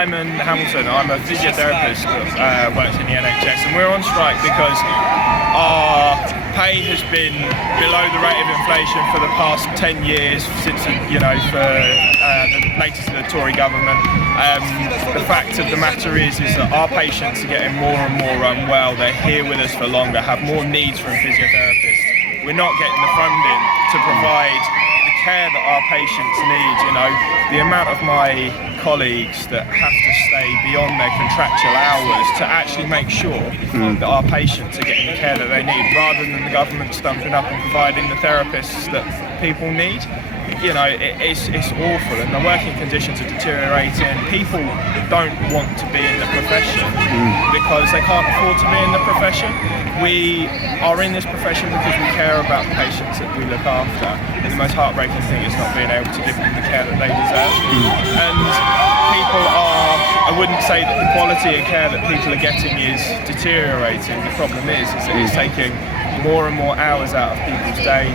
Simon Hamilton. I'm a physiotherapist that works in the NHS, and we're on strike because our pay has been below the rate of inflation for the past 10 years since, for the latest of the Tory government. The fact of the matter is that our patients are getting more and more unwell. They're here with us for longer, have more needs from physiotherapists. We're not getting the funding to provide the care that our patients need. The amount of my colleagues that have to stay beyond their contractual hours to actually make sure that our patients are getting the care that they need, rather than the government stumping up and providing the therapists that people need. It's awful, and the working conditions are deteriorating. People don't want to be in the profession because they can't afford to be in the profession. We are in this profession because we care about the patients that we look after, and the most heartbreaking thing is not being able to give them the care that they deserve. And people are, I wouldn't say that the quality of care that people are getting is deteriorating. The problem is that it's taking more and more hours out of people's day.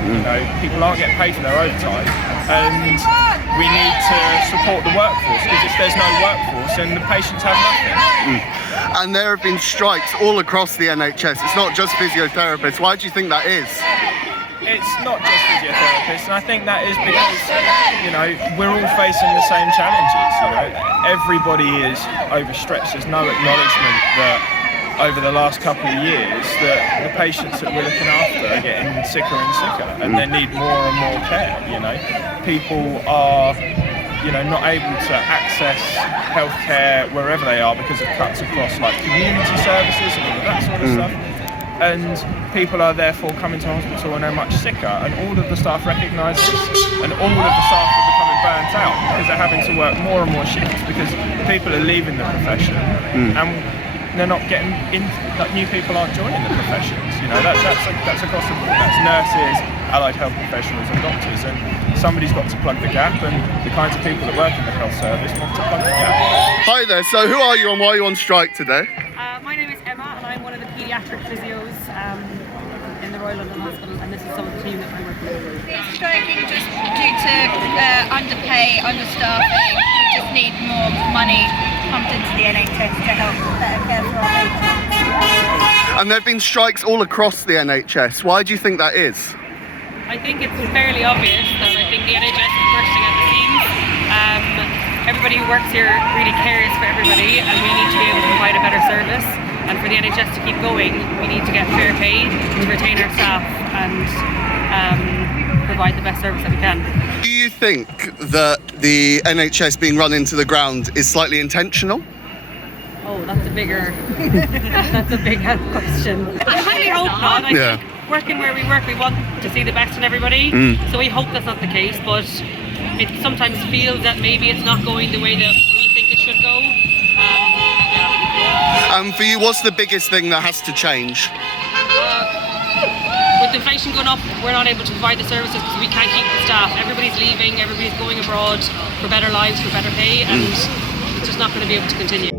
People aren't getting paid for their overtime, and we need to support the workforce, because if there's no workforce, then the patients have nothing. And there have been strikes all across the NHS. It's not just physiotherapists. Why do you think that is? It's not just physiotherapists, and I think that is because, we're all facing the same challenges. Everybody is overstretched. There's no acknowledgement that over the last couple of years that the patients that we're looking after are getting sicker and sicker, and they need more and more care. People are not able to access healthcare wherever they are because of cuts across like community services and all of that sort of stuff. And people are therefore coming to hospital and they're much sicker, and all of the staff recognise this, and all of the staff are becoming burnt out because they're having to work more and more shifts because people are leaving the profession and they're not getting in. Like, new people aren't joining the professions. That's across the board. That's nurses, allied health professionals, and doctors. And somebody's got to plug the gap, and the kinds of people that work in the health service want to plug the gap. Hi there. So who are you and why are you on strike today? My name is Emma, and I'm one of the paediatric physios in the Royal London Hospital, and this is some of the team that I work with. Striking just due to underpay, understaffing. We just need more money pumped into the NHS to help better care for our patients. And there have been strikes all across the NHS. Why do you think that is? I think it's fairly obvious that I think the NHS is bursting at the seams. Everybody who works here really cares for everybody, and we need to be able to provide a better service. And for the NHS to keep going, we need to get fair pay to retain our staff and provide the best service that we can. Do you think that the NHS being run into the ground is slightly intentional? Oh, that's a big question. I highly hope not. I think working where we work, we want to see the best in everybody. So we hope that's not the case, but it sometimes feels that maybe it's not going the way that we think it should go. For you, what's the biggest thing that has to change? With inflation going up, we're not able to provide the services because we can't keep the staff. Everybody's leaving, everybody's going abroad for better lives, for better pay, and it's just not going to be able to continue.